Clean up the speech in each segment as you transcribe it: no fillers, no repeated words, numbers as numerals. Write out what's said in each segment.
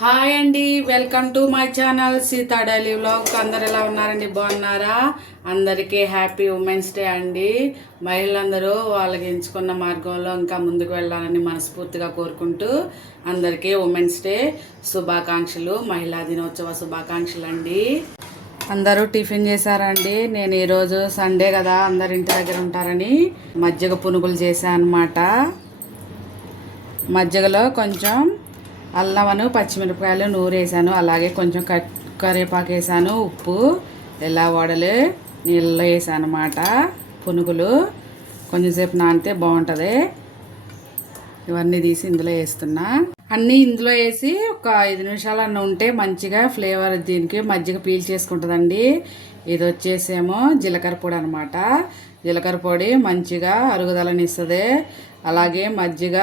Hi అండి, welcome to my channel Sita daily vlog. అందరు ఎలా ఉన్నారండి? బాగున్నారా? అందరికీ హ్యాపీ ఉమెన్స్ డే అండి. మహిళలందరూ వాళ్ళకి ఎంచుకున్న మార్గంలో ఇంకా ముందుకు వెళ్ళాలని మనస్ఫూర్తిగా కోరుకుంటూ అందరికీ ఉమెన్స్ డే శుభాకాంక్షలు, మహిళా దినోత్సవ శుభాకాంక్షలు అండి. అందరూ టిఫిన్ చేశారండి. నేను ఈరోజు సండే కదా, అందరు ఇంటి దగ్గర ఉంటారని మజ్జిగ పునుగులు చేశాను అన్నమాట. మజ్జిగలో కొంచెం అల్లమను పచ్చిమిరపకాయలు నూరేసాను, అలాగే కొంచెం కరివేపాకు వేసాను, ఉప్పు, ఇలా వడలు నీళ్ళలో వేసాను అన్నమాట. పునుగులు కొంచెంసేపు నానితే బాగుంటుంది. ఇవన్నీ తీసి ఇందులో వేస్తున్నా. అన్నీ ఇందులో వేసి ఒక 5 నిమిషాలు అన్న ఉంటే మంచిగా ఫ్లేవర్ దీనికి మజ్జిగ పీల్ చేసుకుంటుందండి. ఇది వచ్చేసేమో జీలకర్ర పొడి అనమాట. జీలకర్ర పొడి మంచిగా అరుగుదలని ఇస్తుంది. అలాగే మజ్జిగ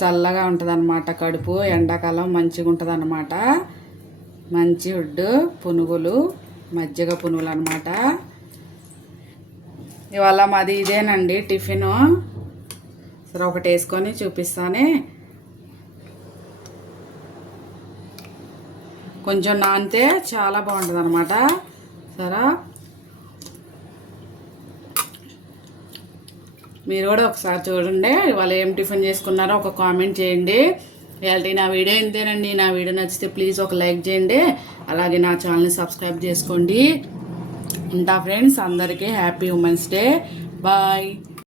చల్లగా ఉంటుంది అన్నమాట. కడుపు ఎండాకాలం మంచిగా ఉంటుంది అన్నమాట. మంచి ఉడ్డు పునుగులు, మజ్జిగ పునుగులు అన్నమాట. ఇవాళ మాది ఇదేనండి టిఫిను. సరే ఒకటి వేసుకొని చూపిస్తానే. కొంచెం నానితే చాలా బాగుంటుంది అన్నమాట. సరే మీరు కూడా ఒకసారి చూడండి. ఇవాళ ఏం టిఫిన్ చేసుకున్నారో ఒక కామెంట్ చేయండి. ఇవాళ నా వీడియో ఇంతేనండి. నా వీడియో నచ్చితే ప్లీజ్ ఒక లైక్ చేయండి, అలాగే నా ఛానల్ని సబ్స్క్రైబ్ చేసుకోండి. ఉంటా ఫ్రెండ్స్, అందరికీ హ్యాపీ ఉమెన్స్ డే. బాయ్.